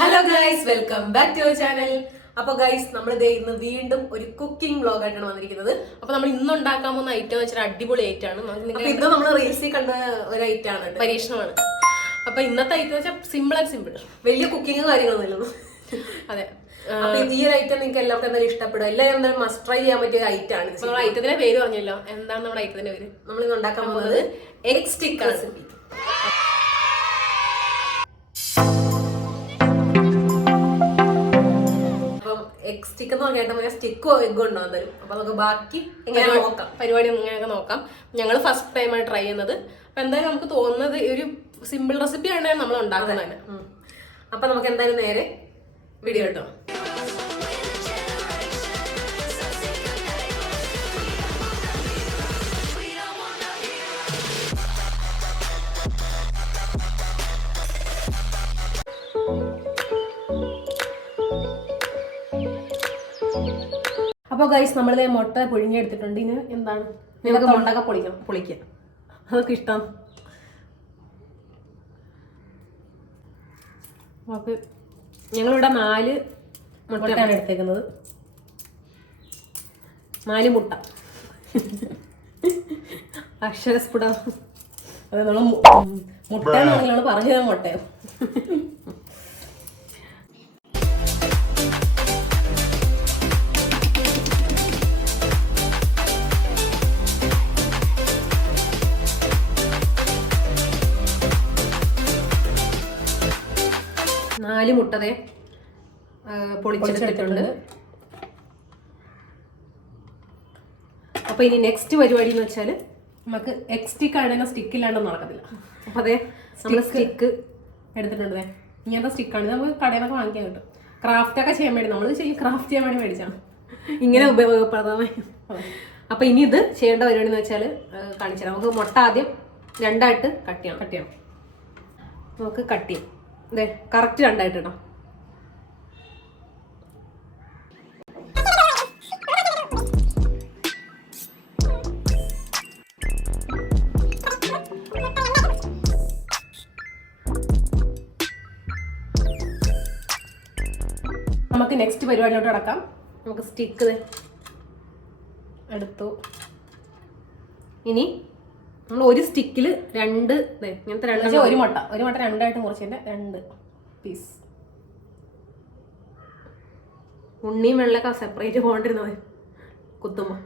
Hello guys, welcome back to our channel. അപ്പൊ guys, നമ്മൾ ഇന്ന് വീണ്ടും ഒരു കുക്കിംഗ് വ്ലോഗ് ആയിട്ടാണ് വന്നിരിക്കുന്നത്. അപ്പൊ നമ്മൾ ഇന്ന് ഉണ്ടാക്കാൻ പോകുന്ന ഐറ്റം എന്ന് വെച്ചാൽ അടിപൊളി ഐറ്റം ആണ്. ഇന്ന് നമ്മൾ റീൽസിൽ കണ്ട ഒരു ഐറ്റം ആണ്, പരീക്ഷണമാണ്. അപ്പൊ ഇന്നത്തെ ഐറ്റം വെച്ചാൽ സിമ്പിൾ ആൻഡ് സിമ്പിൾ, വലിയ കുക്കിംഗ് കാര്യങ്ങളൊന്നുമില്ല. അതെ, അപ്പൊ ഈ ഒരു ഐറ്റം നിങ്ങൾക്ക് എല്ലാവർക്കും എന്തായാലും ഇഷ്ടപ്പെടും. എല്ലാവരും എന്തായാലും മസ്റ്റ് ട്രൈ ചെയ്യാൻ പറ്റിയ ഐറ്റം ആണ്. നമ്മുടെ ഐറ്റത്തിന്റെ പേര് പറഞ്ഞല്ലോ, എന്താണ് നമ്മുടെ ഐറ്റത്തിന്റെ പേര്? നമ്മൾ ഇന്ന് ഉണ്ടാക്കാൻ പോകുന്നത് egg stick recipe. Egg stick എന്ന് പറഞ്ഞാൽ സ്റ്റിക്കോ എഗ്ഗോ ഉണ്ടോ എന്തായാലും. അപ്പൊ നമുക്ക് ബാക്കി എങ്ങനെ നോക്കാം, പരിപാടി ഇങ്ങനെയൊക്കെ നോക്കാം. ഞങ്ങൾ ഫസ്റ്റ് ടൈമാണ് ട്രൈ ചെയ്യുന്നത്. അപ്പൊ എന്തായാലും നമുക്ക് തോന്നുന്നത് ഒരു സിമ്പിൾ റെസിപ്പി ആണ് നമ്മൾ ഉണ്ടാക്കുന്നത്. അപ്പൊ നമുക്ക് എന്തായാലും നേരെ വീഡിയോ കിട്ടും. അപ്പോൾ ഗൈസ്, നമ്മളിത് മുട്ട പുഴുങ്ങിയെടുത്തിട്ടുണ്ട്. ഇനി എന്താണ്, നമുക്ക് മുട്ടൊക്കെ പൊളിക്കുക. അതൊക്കെ ഇഷ്ടം. നമുക്ക് ഞങ്ങളിവിടെ 4 മുട്ടയാണ് എടുത്തേക്കുന്നത്. 4 മുട്ട, അക്ഷരസ്ഫുടം. അത് നമ്മൾ മുട്ടയാണെന്നാണ് പറഞ്ഞത്. മുട്ടയോ നാല് മുട്ടതെ പൊളിച്ചെടുത്തിട്ടുണ്ട്. അപ്പൊ ഇനി നെക്സ്റ്റ് പരിപാടി എന്ന് വെച്ചാൽ നമുക്ക് എഗ് സ്റ്റിക്ക് ആണെങ്കിൽ സ്റ്റിക്ക് ഇല്ലാണ്ട് നടക്കത്തില്ല. അപ്പൊ അതെ, നമ്മൾ സ്റ്റിക്ക് എടുത്തിട്ടുണ്ട്. ഇങ്ങനത്തെ സ്റ്റിക്കാണ്, നമുക്ക് കടയിൽ നിന്നൊക്കെ വാങ്ങിക്കാൻ കിട്ടും. ക്രാഫ്റ്റ് ഒക്കെ ചെയ്യാൻ വേണ്ടി നമ്മൾ ക്രാഫ്റ്റ് ചെയ്യാൻ വേണ്ടി മേടിച്ചാണ്, ഇങ്ങനെ ഉപയോഗപ്രദമായി. അപ്പൊ ഇനി ഇത് ചെയ്യേണ്ട പരിപാടി എന്ന് വെച്ചാൽ കാണിച്ചു തരാം. നമുക്ക് മുട്ട ആദ്യം 2ആയിട്ട് കട്ട് ചെയ്യണം. നമുക്ക് കട്ട് ചെയ്യാം. അതെ, കറക്റ്റ് 2ആയിട്ട് ഇടാം. നമുക്ക് നെക്സ്റ്റ് പരിപാടിയിലോട്ട് കിടക്കാം. നമുക്ക് സ്റ്റിക്ക് എടുത്തു. ഇനി നമ്മൾ ഒരു സ്റ്റിക്കിൽ 2 ഇങ്ങനത്തെ 2 ഒരു മുട്ട 2ആയിട്ട് മുറിച്ചതിന്റെ 2 പീസ്. ഉണ്ണിയും വെള്ളമൊക്കെ സെപ്പറേറ്റ് പോകണ്ടിരുന്നത് കുത്തുമ്പോ.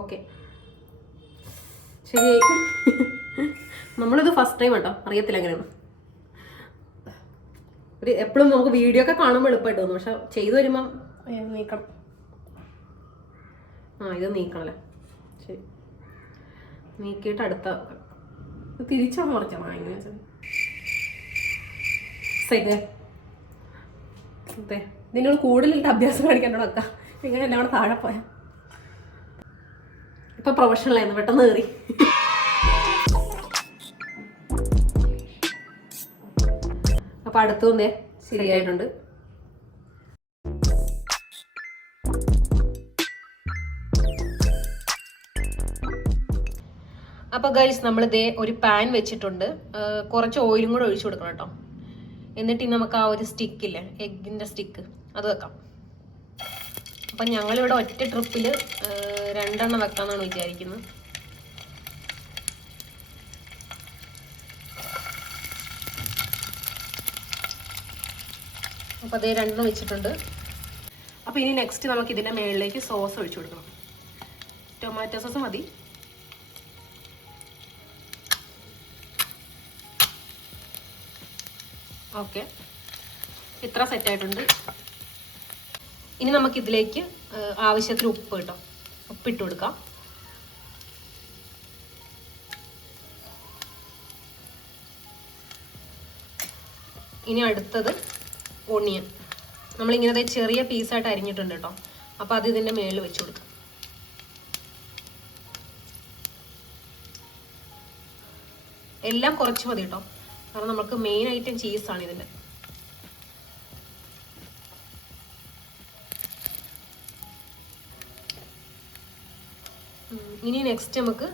ഓക്കെ, ശരിയായി. നമ്മളിത് ഫസ്റ്റ് ടൈം കേട്ടോ, അറിയത്തില്ല എങ്ങനെയാണ്. എപ്പോഴും നമുക്ക് വീഡിയോ ഒക്കെ കാണുമ്പോൾ എളുപ്പമായിട്ട് തോന്നും, പക്ഷെ ചെയ്തു വരുമ്പം നീക്കണം. ഇത് നീക്കണല്ലേ, ശരി. നീക്കിയിട്ട് അടുത്ത തിരിച്ചാണ് മറിച്ചാണ് ഇങ്ങനെ അതെ. നിങ്ങൾ കൂടുതലിട്ട് അഭ്യാസം കാണിക്കാനോട് വെക്കാം. ഇങ്ങനെ എല്ലാം കൂടെ താഴെ പോയ ഇപ്പൊ പ്രൊഫഷണൽ ആയിരുന്നു, പെട്ടെന്ന് കയറി. അപ്പൊ അടുത്തും ശരിയായിട്ടുണ്ട്. അപ്പോൾ ഗൈസ്, നമ്മൾ ഒരു പാൻ വെച്ചിട്ടുണ്ട്. കുറച്ച് ഓയിലും കൂടെ ഒഴിച്ചു കൊടുക്കണം കേട്ടോ. എന്നിട്ട് നമുക്ക് ആ ഒരു സ്റ്റിക്കില്ലേ, എഗ്ഗിൻ്റെ സ്റ്റിക്ക്, അത് വെക്കാം. അപ്പം ഞങ്ങളിവിടെ ഒറ്റ ട്രിപ്പിൽ 2 എണ്ണം വെക്കാമെന്നാണ് വിചാരിക്കുന്നത്. അപ്പോൾ അതേ 2 വെച്ചിട്ടുണ്ട്. അപ്പോൾ ഇനി നെക്സ്റ്റ് നമുക്ക് ഇതിൻ്റെ മുകളിലേക്ക് സോസ് ഒഴിച്ചു കൊടുക്കണം. ടൊമാറ്റോ സോസ് മതി. ഓക്കെ, ഇത്ര സെറ്റായിട്ടുണ്ട്. ഇനി നമുക്കിതിലേക്ക് ആവശ്യത്തിന് ഉപ്പ് കേട്ടോ, ഉപ്പിട്ട് കൊടുക്കാം. ഇനി അടുത്തത് ഓണിയൻ. നമ്മളിങ്ങനെ ചെറിയ പീസായിട്ട് അരിഞ്ഞിട്ടുണ്ട് കേട്ടോ. അപ്പോൾ അത് ഇതിൻ്റെ മുകളിൽ വെച്ച് കൊടുക്കാം. എല്ലാം കുറച്ച് മതി കേട്ടോ, കാരണം നമുക്ക് മെയിൻ ഐറ്റം ചീസാണ് ഇതിൻ്റെ. ഇനി നെക്സ്റ്റ് നമുക്ക്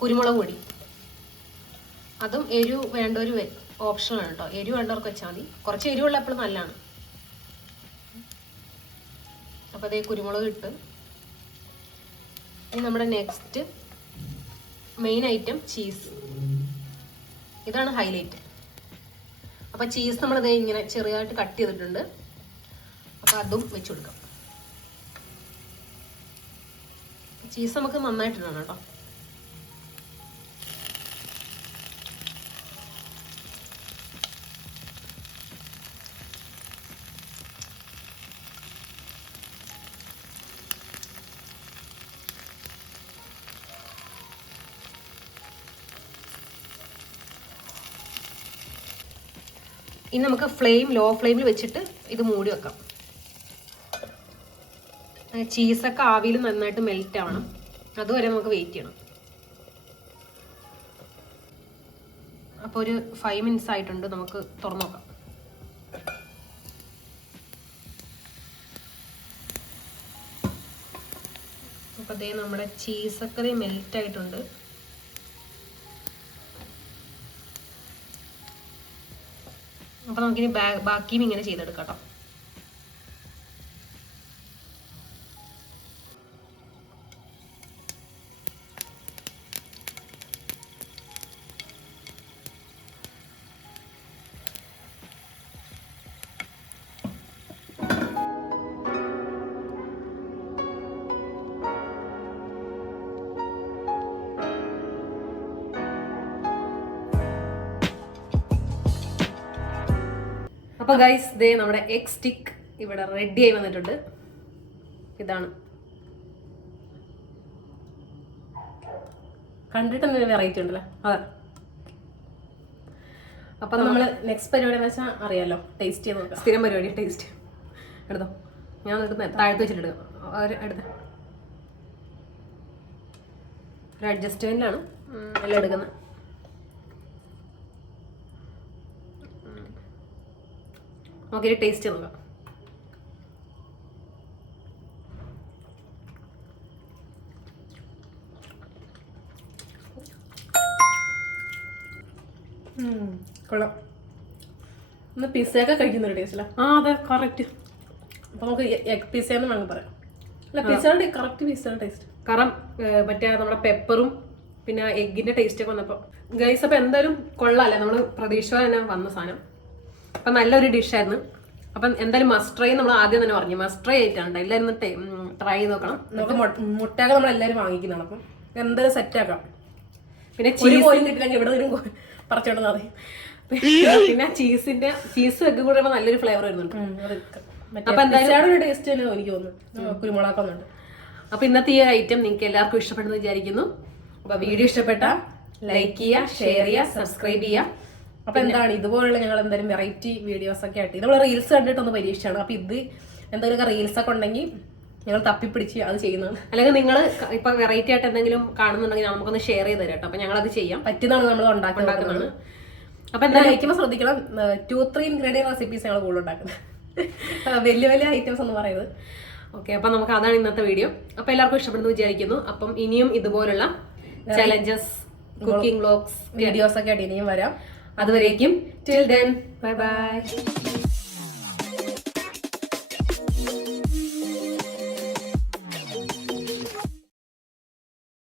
കുരുമുളക് പൊടി അതും എരിവ് വേണ്ടവർ ഓപ്ഷനാണ് കേട്ടോ. എരിവ് വേണ്ടവർക്ക് വെച്ചാൽ മതി. കുറച്ച് എരിവുള്ള എപ്പോഴും നല്ലതാണ്. അപ്പോൾ അതേ കുരുമുളക് ഇട്ട്. ഇനി നമ്മുടെ നെക്സ്റ്റ് മെയിൻ ഐറ്റം ചീസ്. ഇതാണ് ഹൈലൈറ്റ്. അപ്പോൾ ചീസ് നമ്മളിതേ ഇങ്ങനെ ചെറുതായിട്ട് കട്ട് ചെയ്തിട്ടുണ്ട്. അപ്പോൾ അതും വെച്ച് കൊടുക്കാം. ചീസ് നമുക്ക് നന്നായിട്ടിടണം കേട്ടോ. ഇനി നമുക്ക് ലോ ഫ്ലെയിമിൽ വെച്ചിട്ട് ഇത് മൂടി വെക്കാം. ചീസൊക്കെ ആവിയിൽ നന്നായിട്ട് മെൽറ്റ് ആവണം. അതുവരെ നമുക്ക് വെയിറ്റ് ചെയ്യണം. അപ്പോൾ ഒരു 5 മിനിറ്റ്സ് ആയിട്ടുണ്ട്. നമുക്ക് തുറന്നു നോക്കാം. അപ്പോൾ അതേ നമ്മുടെ ചീസൊക്കെ മെൽറ്റ് ആയിട്ടുണ്ട്. അപ്പോൾ നമുക്കിനി ബാക്കിയും ഇങ്ങനെ ചെയ്തെടുക്കാം കേട്ടോ. അപ്പോൾ ഗൈസ് ദേ നമ്മുടെ എഗ് സ്റ്റിക്ക് ഇവിടെ റെഡി ആയി വന്നിട്ടുണ്ട്. ഇതാണ് കണ്ടിട്ട് തന്നെ വെറൈറ്റി ഉണ്ടല്ലോ. അതെ. അപ്പം നമ്മൾ നെക്സ്റ്റ് പരിപാടി എന്ന് വെച്ചാൽ അറിയാലോ, ടേസ്റ്റ് ചെയ്ത് നോക്കാം. സ്ഥിരം പരിപാടി ടേസ്റ്റ്. എടുത്തോ, ഞാൻ എടുത്ത് താഴത്ത് വെച്ചിട്ട് എടുത്ത ഒരു അഡ്ജസ്റ്റ്മെന്റിലാണ് എല്ലാം എടുക്കുന്നത്. നമുക്കൊരു ടേസ്റ്റ് നോക്കാം. കൊള്ളാം. ഇന്ന് പിസ്സയൊക്കെ കഴിക്കുന്നൊരു ടേസ്റ്റല്ല. അതെ, കറക്റ്റ്. അപ്പോൾ നമുക്ക് എഗ് പിസ്സ എന്ന് വേണമെങ്കിൽ പറയാം. അല്ല, പിസ്സയുടെ കറക്റ്റ് പിസ്സയുടെ ടേസ്റ്റ്. കാരണം മറ്റേ നമ്മുടെ പെപ്പറും പിന്നെ എഗ്ഗിന്റെ ടേസ്റ്റ് ഒക്കെ വന്നപ്പോൾ ഗൈസ്, അപ്പോൾ എന്തായാലും കൊള്ളാല്ലേ. നമ്മൾ പ്രതീക്ഷ തന്നെ വന്ന സാധനം. അപ്പം നല്ലൊരു ഡിഷായിരുന്നു. അപ്പം എന്തായാലും മസ്റ്റ് ട്രൈ നമ്മൾ ആദ്യം തന്നെ പറഞ്ഞു. മസ്റ്റ് ട്രൈ ആയിട്ടാണ്. എല്ലാവരും ട്രൈ ചെയ്ത് നോക്കണം. നമുക്ക് മുട്ടയൊക്കെ നമ്മൾ എല്ലാവരും വാങ്ങിക്കുന്നതാണ്. അപ്പം എന്തായാലും സെറ്റ് ആക്കാം. പിന്നെ ചീസ് പോലും കിട്ടില്ലെങ്കിൽ എവിടെ നിന്നും പറിച്ചോണ്ടെന്നാൽ മതി. പിന്നെ ചീസ് ഒക്കെ കൂടെ നല്ലൊരു ഫ്ലേവർ വരുന്നുണ്ട്. അപ്പൊ എന്തായാലും ഒരു ടേസ്റ്റ് തന്നെ എനിക്ക് തോന്നുന്നു. കുരുമുളകൊക്കെ വന്നുണ്ട്. അപ്പൊ ഇന്നത്തെ ഈ ഐറ്റം നിങ്ങൾക്ക് എല്ലാവർക്കും ഇഷ്ടപ്പെട്ടെന്ന് വിചാരിക്കുന്നു. അപ്പൊ വീഡിയോ ഇഷ്ടപ്പെട്ട ലൈക്ക് ചെയ്യുക, ഷെയർ ചെയ്യുക, സബ്സ്ക്രൈബ് ചെയ്യുക. അപ്പൊ എന്താണ് ഇതുപോലുള്ള ഞങ്ങൾ എന്തായാലും വെറൈറ്റി വീഡിയോസ് ഒക്കെ ആയിട്ട് നമ്മൾ റീൽസ് കണ്ടിട്ടൊന്ന് പരീക്ഷിച്ചാണ്. അപ്പൊ ഇത് എന്തെങ്കിലുമൊക്കെ റീൽസ് ഒക്കെ ഉണ്ടെങ്കിൽ ഞങ്ങൾ തപ്പിപ്പിടിച്ച് അത് ചെയ്യുന്നതാണ്. അല്ലെങ്കിൽ നിങ്ങൾ ഇപ്പൊ വെറൈറ്റി ആയിട്ട് എന്തെങ്കിലും കാണുന്നുണ്ടെങ്കിൽ നമുക്കൊന്ന് ഷെയർ ചെയ്ത് തരാം കേട്ടോ. അപ്പൊ ഞങ്ങൾ അത് ചെയ്യാം. പറ്റുന്നതാണ് നമ്മൾ ഉണ്ടാക്കുന്നത്. അപ്പൊ എന്തായാലും കഴിക്കുമ്പോൾ ശ്രദ്ധിക്കണം. 2-3 ഇൻഗ്രീഡിയൻ റെസിപ്പീസ് ഞങ്ങൾ കൂടുതൽ ഉണ്ടാക്കുന്നത്. വലിയ വലിയ ഐറ്റംസ് എന്ന് പറയുന്നത്. ഓക്കെ, അപ്പൊ നമുക്ക് അതാണ് ഇന്നത്തെ വീഡിയോ. അപ്പൊ എല്ലാവർക്കും ഇഷ്ടപ്പെടുന്നു വിചാരിക്കുന്നു. അപ്പം ഇനിയും ഇതുപോലുള്ള ചലഞ്ചസ്, കുക്കിംഗ് വ്ലോഗ്സ്, വീഡിയോസ് ഒക്കെ ആയിട്ട് ഇനിയും വരാം. അതുവരേക്കും ടിൽ ദെൻ ബൈ ബൈ.